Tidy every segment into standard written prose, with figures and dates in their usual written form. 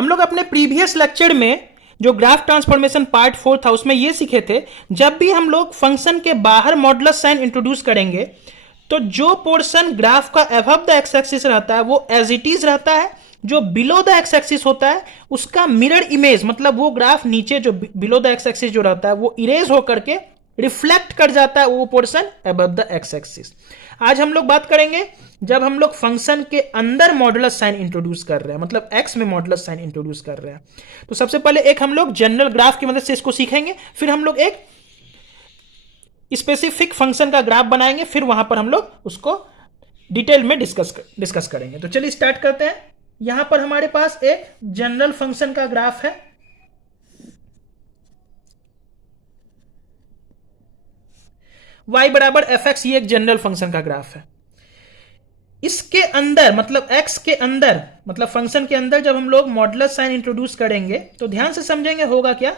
हम लोग अपने प्रीवियस लेक्चर में जो ग्राफ ट्रांसफॉर्मेशन पार्ट 4 था उसमें ये सीखे थे, जब भी हम लोग फंक्शन के बाहर मॉडुलस साइन इंट्रोड्यूस करेंगे तो जो पोर्शन ग्राफ का अबव द एक्स एक्सिस रहता है वो एज इट इज रहता है, जो बिलो द एक्स एक्सिस होता है उसका मिरर इमेज मतलब वो ग्राफ नीचे जो बिलो द एक्स एक्सिस जो रहता है वो इरेज होकर के रिफ्लेक्ट कर जाता है वो portion above the x axis. आज हम लोग बात करेंगे जब हम लोग फंक्शन के अंदर मॉडुलस साइन इंट्रोड्यूस कर रहे हैं, मतलब एक्स में मॉडुलस साइन इंट्रोड्यूस कर रहे हैं। तो सबसे पहले एक हम लोग जनरल ग्राफ की मदद से इसको सीखेंगे, फिर हम लोग एक स्पेसिफिक फंक्शन का ग्राफ बनाएंगे, फिर वहां पर हम लोग उसको डिटेल में डिस्कस करेंगे। तो चलिए स्टार्ट करते हैं। यहां पर हमारे पास एक जनरल फंक्शन का ग्राफ है। y बराबर एफ एक्स, ये एक जनरल फंक्शन का ग्राफ है। इसके अंदर मतलब x के अंदर मतलब फंक्शन के अंदर जब हम लोग मॉडुलस साइन इंट्रोड्यूस करेंगे तो ध्यान से समझेंगे होगा क्या।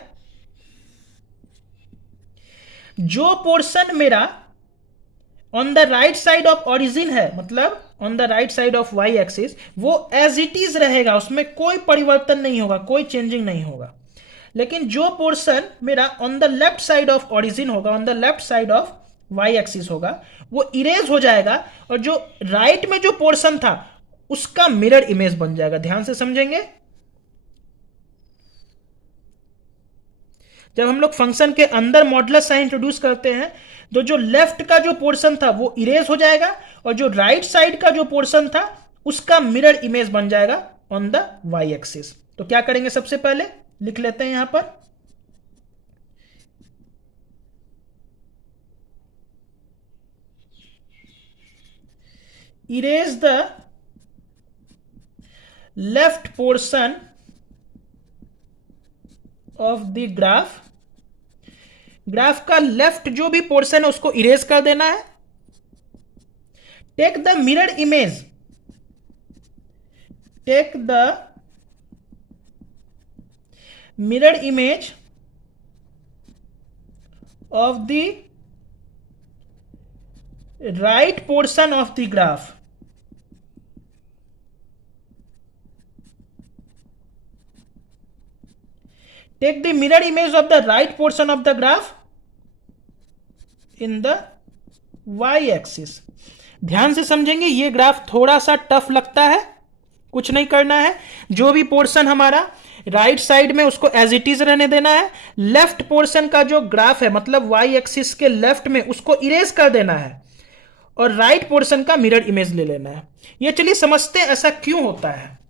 जो पोर्शन मेरा on the right side of origin है, मतलब on the right side of y axis, वो एज इट इज रहेगा, उसमें कोई परिवर्तन नहीं होगा, कोई चेंजिंग नहीं होगा। लेकिन जो पोर्शन मेरा on the left side of origin होगा, on the left side of y axis होगा, वो इरेज हो जाएगा और जो राइट में जो पोर्शन था उसका मिरर इमेज बन जाएगा। ध्यान से समझेंगे। जब हम लोग फंक्शन के अंदर मॉडुलस साइन इंट्रोड्यूस करते हैं तो जो लेफ्ट का जो पोर्शन था वो इरेज हो जाएगा और जो राइट साइड का जो पोर्शन था उसका मिरर इमेज बन जाएगा ऑन द y एक्सिस। तो क्या करेंगे, सबसे पहले लिख लेते हैं यहां पर erase the left portion of the graph। Graph का लेफ्ट जो भी पोर्शन है उसको इरेज कर देना है। Take the mirror image, take the mirror image of the right portion of the graph. Take the mirror image of the right portion of the graph in the y axis। ध्यान से समझेंगे, ये graph थोड़ा सा tough लगता है, कुछ नहीं करना है। जो भी पोर्शन हमारा राइट साइड में उसको एज इट इज रहने देना है। लेफ्ट पोर्शन का जो ग्राफ है मतलब y एक्सिस के लेफ्ट में उसको इरेज कर देना है और राइट पोर्शन का मिरर इमेज ले लेना है। ये चलिए समझते हैं ऐसा क्यों होता है,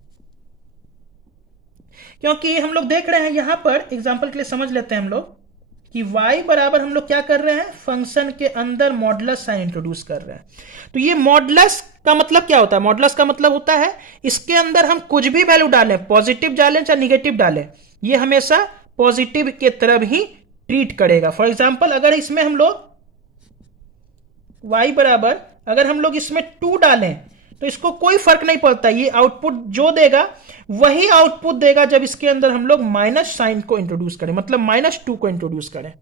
क्योंकि हम लोग देख रहे हैं यहां पर एग्जांपल के लिए समझ लेते हैं हम लोग कि y बराबर हम लोग क्या कर रहे हैं, फंक्शन के अंदर मॉडुलस साइन इंट्रोड्यूस कर रहे हैं। तो ये मॉडुलस का मतलब क्या होता है, मॉडुलस का मतलब होता है इसके अंदर हम कुछ भी वैल्यू डालें, पॉजिटिव डालें चाहे निगेटिव डालें, ये हमेशा पॉजिटिव के तरफ ही ट्रीट करेगा। फॉर एग्जाम्पल अगर इसमें हम लोग y बराबर अगर हम लोग इसमें 2 डालें तो इसको कोई फर्क नहीं पड़ता, ये आउटपुट जो देगा वही आउटपुट देगा जब इसके अंदर हम लोग माइनस साइन को इंट्रोड्यूस करें, मतलब -2 को इंट्रोड्यूस करें।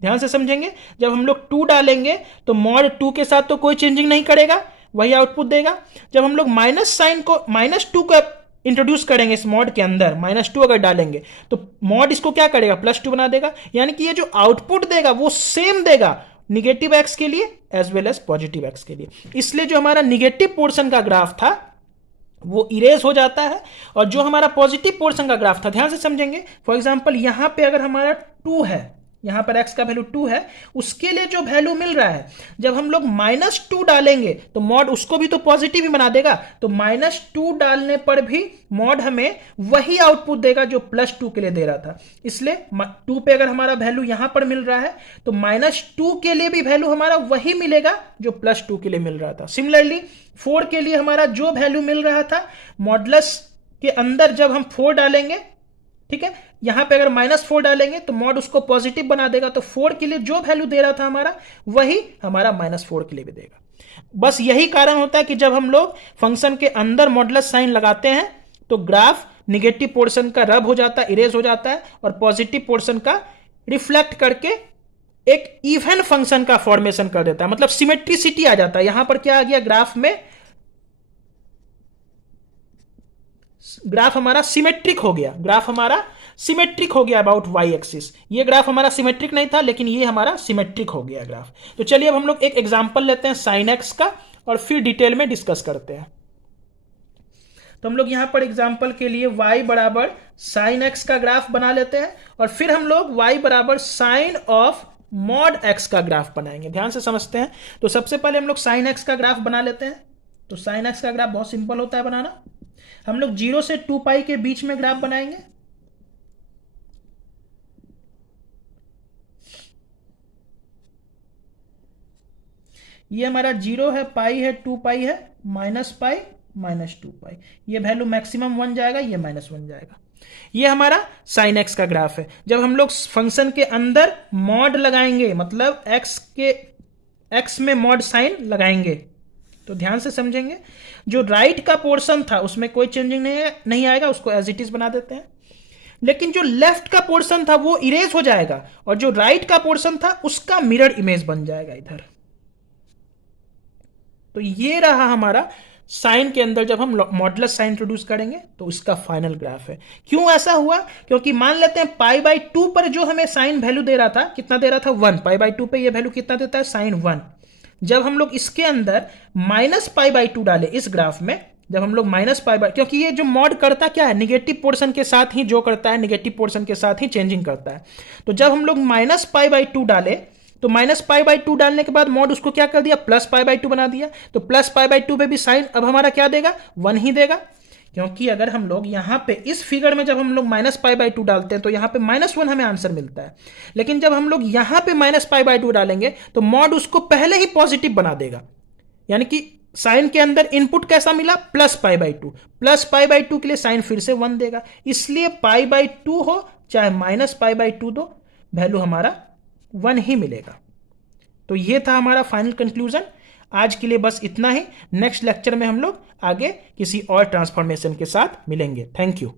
ध्यान से समझेंगे, जब हम लोग 2 डालेंगे तो मॉड 2 के साथ तो कोई चेंजिंग नहीं करेगा, वही आउटपुट देगा। जब हम लोग माइनस साइन को -2 को इंट्रोड्यूस करेंगे इस मॉड के अंदर, -2 अगर डालेंगे तो मॉड इसको क्या करेगा, +2 बना देगा। यानी कि ये जो आउटपुट देगा वो सेम देगा निगेटिव एक्स के लिए as well as positive x के लिए। इसलिए जो हमारा निगेटिव पोर्शन का ग्राफ था वो इरेज हो जाता है और जो हमारा पॉजिटिव पोर्शन का ग्राफ था, ध्यान से समझेंगे। फॉर एग्जांपल यहां पे अगर हमारा 2 है, यहां पर x का वैल्यू 2 है, उसके लिए जो वैल्यू मिल रहा है जब हम लोग -2 डालेंगे तो मॉड उसको भी तो पॉजिटिव ही बना देगा। तो -2 डालने पर भी मॉड हमें वही आउटपुट देगा जो +2 के लिए दे रहा था। इसलिए 2 पे अगर हमारा वैल्यू यहां पर मिल रहा है तो -2 के लिए भी वैल्यू हमारा वही मिलेगा जो +2 के लिए मिल रहा था। सिमिलरली 4 के लिए हमारा जो वैल्यू मिल रहा था मॉडुलस के अंदर जब हम 4 डालेंगे, ठीक है, यहां पे अगर -4 डालेंगे तो मॉड उसको पॉजिटिव बना देगा। तो 4 के लिए जो वैल्यू दे रहा था हमारा वही हमारा -4 के लिए भी देगा। बस यही कारण होता है कि जब हम लोग फंक्शन के अंदर मॉडुलस साइन लगाते हैं तो ग्राफ निगेटिव पोर्शन का रब हो जाता है, इरेज हो जाता है और पॉजिटिव पोर्शन का रिफ्लेक्ट करके एक इवन फंक्शन का फॉर्मेशन कर देता है, मतलब सिमेट्रिसिटी आ जाता है। यहां पर क्या आ गया, ग्राफ में ग्राफ हमारा सिमेट्रिक हो गया, ग्राफ हमारा सिमेट्रिक हो गया अबाउट वाई एक्सिस। ये ग्राफ हमारा सिमेट्रिक नहीं था, लेकिन ये हमारा सिमेट्रिक हो गया ग्राफ। तो चलिए अब हम लोग एक एग्जांपल लेते हैं साइन एक्स का और फिर डिटेल में डिस्कस करते हैं। तो हम लोग यहां पर एग्जांपल के लिए y बराबर साइन एक्स का ग्राफ बना लेते हैं और फिर हम लोग y बराबर साइन ऑफ मॉड x का ग्राफ बनाएंगे। ध्यान से समझते हैं। तो सबसे पहले हम लोग साइन x का ग्राफ बना लेते हैं। तो साइन x का ग्राफ बहुत सिंपल होता है बनाना। हम लोग 0 से 2 पाई के बीच में ग्राफ बनाएंगे। ये हमारा 0 है, पाई है, 2 पाई है, माइनस पाई, माइनस 2 पाई। ये वैल्यू मैक्सिमम 1 जाएगा, ये -1 जाएगा। ये हमारा साइन एक्स का ग्राफ है। जब हम लोग फंक्शन के अंदर मॉड लगाएंगे, मतलब एक्स में मॉड साइन लगाएंगे, तो ध्यान से समझेंगे। जो राइट का पोर्शन था उसमें कोई चेंजिंग नहीं आएगा, उसको एज इट इज बना देते हैं। लेकिन जो लेफ्ट का पोर्शन था वो इरेज हो जाएगा और जो राइट का पोर्शन था उसका मिरर इमेज बन जाएगा इधर। तो ये रहा हमारा साइन के अंदर जब हम मॉडुलस साइन इंट्रोड्यूस करेंगे तो इसका फाइनल ग्राफ है। क्यों ऐसा हुआ? क्योंकि मान लेते हैं π/2 पर जो हमें साइन वैल्यू दे रहा था, कितना दे रहा था? 1। π/2 पे ये वैल्यू कितना देता है? साइन 1। जब हम लोग इसके अंदर -π/2 डाले इस ग्राफ में, जब हम लोग क्योंकि ये जो मॉड करता क्या है, निगेटिव पोर्शन के साथ ही जो करता है, निगेटिव पोर्शन के साथ ही चेंजिंग करता है। तो जब हम लोग -π/2 डाले तो -π/2 डालने के बाद मॉड उसको क्या कर दिया? +π/2 बना दिया। तो +π/2 पे भी साइन अब हमारा क्या देगा? 1 ही देगा। क्योंकि अगर हम लोग यहां पे इस फिगर में जब हम लोग -π/2 डालते हैं तो यहां पे -1 हमें आंसर मिलता है। लेकिन जब हम लोग यहां पे -π/2 डालेंगे तो मॉड उसको पहले ही पॉजिटिव बना देगा। यानी कि साइन के अंदर इनपुट कैसा मिला? +π/2। +π/2 के लिए साइन फिर से 1 देगा। इसलिए π/2 हो चाहे -π/2 दो, वैल्यू हमारा 1 ही मिलेगा। तो ये था हमारा फाइनल कंक्लूजन। आज के लिए बस इतना ही। नेक्स्ट लेक्चर में हम लोग आगे किसी और ट्रांसफॉर्मेशन के साथ मिलेंगे। Thank you.